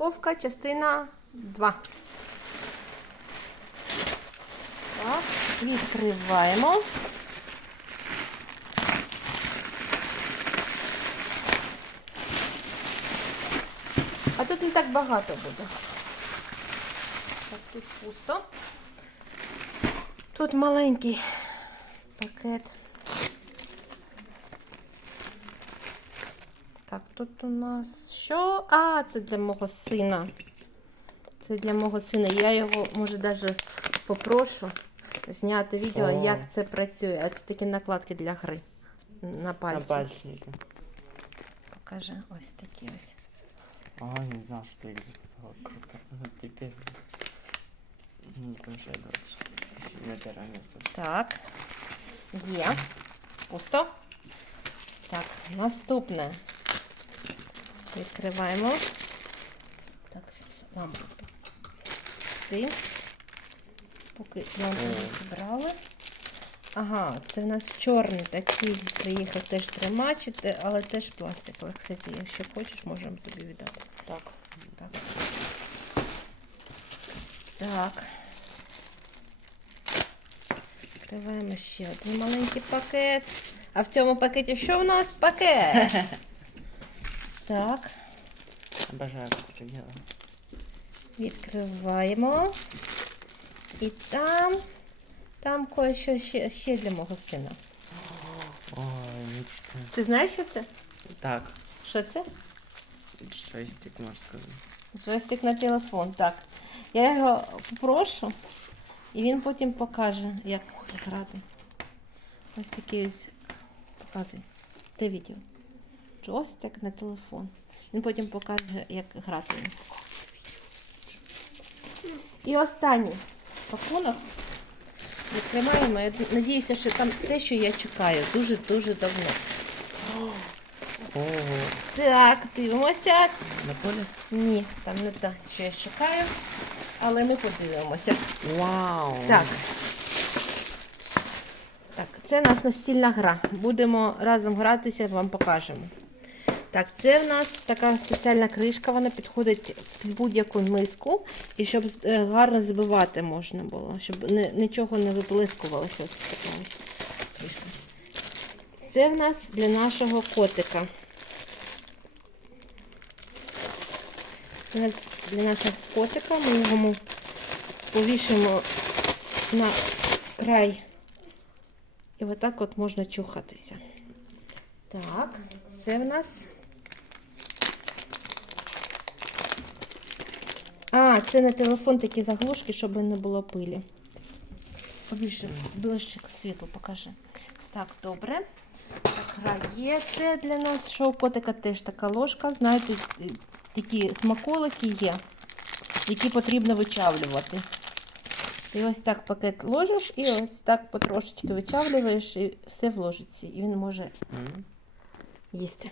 Розпаковка, частина 2. Так, відкриваємо. А тут не так багато буде. Так, тут пусто. Тут маленький пакет. Так, тут у нас що? А, це для мого сина. Це для мого сина. Я його, може, навіть попрошу зняти відео, О. як це працює. А це такі накладки для гри на На пальці. пальчики. Покажи ось такі ось. Ой, не знал, что их заказала. Круто. Ну, теперь не. На место. Так. Є. Пусто. Так, наступне. Відкриваємо. Так, зараз лампу. Ти. Поки лампу не зібрали. Ага, це в нас чорний такий приїхав теж тримач, але теж пластиковий. Кстати, якщо хочеш, можемо тобі віддати. Так. Так. Так. Відкриваємо ще один маленький пакет. А в цьому пакеті що в нас? Пакет. Так, Обожаю, как это делаю. відкриваємо. І там, там кое-що ще, ще для мого сина. Ой, мечта. Ти знаєш, що це? Так, Що це? джойстик, можно сказать. Джойстик на телефон. Так. Я його попрошу, і він потім покаже, як грати. Ось такий ось показує. Де відео? Джойстик на телефон. Він потім покаже, як грати. І останній пакунок. Відкриваємо. Я надіюся, що там те, що я чекаю, дуже-дуже давно. Ого. Так, дивимося. На поле? Ні, там не те, що я чекаю. Але ми подивимося. Вау. Так. Так, це у нас настільна гра. Будемо разом гратися, вам покажемо. Так, це в нас така спеціальна кришка, вона підходить під будь-яку миску, і щоб е, гарно збивати можна було, щоб нічого не ось. Це в нас для нашого котика. Для нашого котика. Ми його повішимо на край. І отак от можна чухатися. Так, це в нас. А, це на телефон такі заглушки, щоб не було пилі. Більше, ближче світло покажи. Так, добре. Так, гра є. Це для нас. Що у котика теж така ложка. Знаєте, такі смаколики є, які потрібно вичавлювати. Ти ось так пакет ложиш і ось так потрошечки вичавлюєш, і все вложиться. І він може їсти.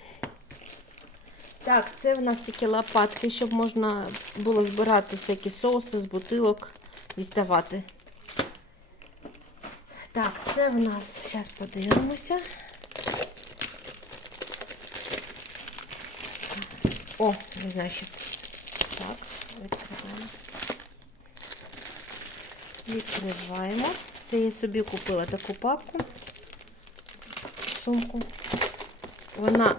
Так, це в нас такі лопатки, щоб можна було збирати всякі соуси з бутилок, діставати. Так, це в нас, зараз подивимося. О, не знаю, що це. Так, відкриваємо. Відкриваємо. Це я собі купила таку папку, сумку. Вона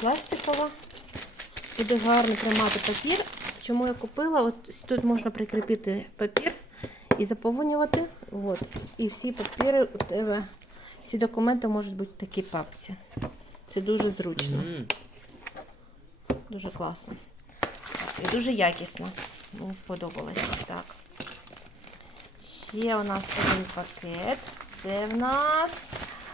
пластикова. Буде гарно тримати папір. Чому я купила? От тут можна прикріпити папір і заповнювати. От. І всі папіри у тебе, всі документи можуть бути в такій папці. Це дуже зручно, М. дуже класно. І дуже якісно. Мені сподобалось. Так. Ще у нас один пакет. Це в нас.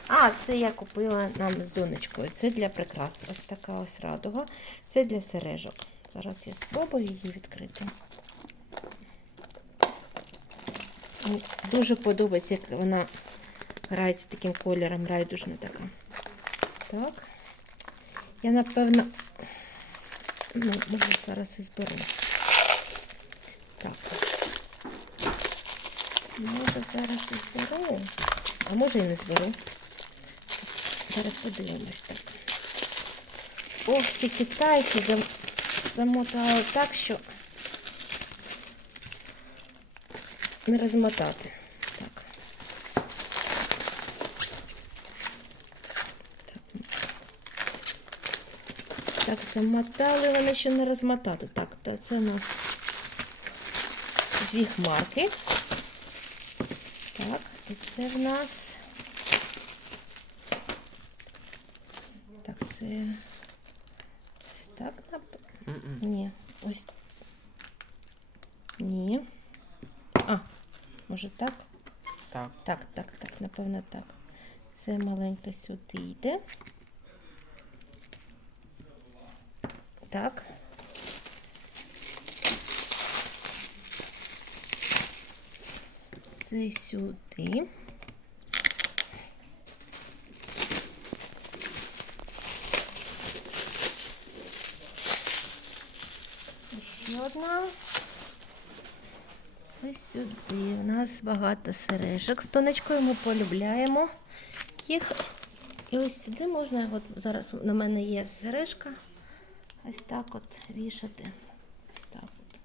А, це я купила нам з донечкою. Це для прикрас. Ось така ось радуга. Це для сережок. Зараз я спробую її відкрити. Дуже подобається, як вона грається таким кольором, райдужна така. Так. Я напевно. Ну, може зараз і зберу. Так. Може зараз і зберу. А може і не зберу. Зараз подивимось так. Ох, ці китайці за- замотала так, що не розмотати. Так. Так, замотали, вони ще не розмотати. Так, та це у нас дві хмарки. Так, і це в нас. Так, це ось так нап-. Ні, ось. Ні. А, може так? Так. Так, так, так, напевно, так. Це маленько сюди йде. Так. Це сюди. І одна. Ось сюди. У нас багато сережок. З тонечкою ми полюбляємо їх. І ось сюди можна, от зараз на мене є сережка. Ось так от вішати. Ось так от.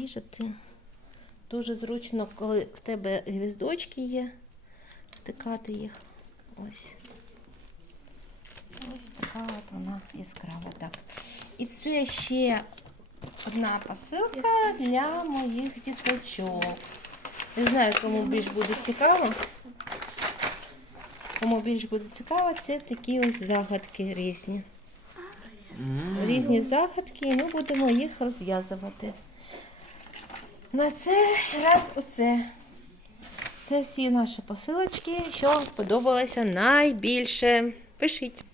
Вішати. Дуже зручно, коли в тебе гвіздочки є, втикати їх. Ось. Ось така от вона яскрава. Так. І це ще одна посилка для моїх діточок. Не знаю, кому більш буде цікаво. Кому більш буде цікаво, це такі ось загадки різні. Різні загадки, і ми будемо їх розв'язувати. На це раз оце. Це всі наші посилочки, що вам сподобалося найбільше. Пишіть.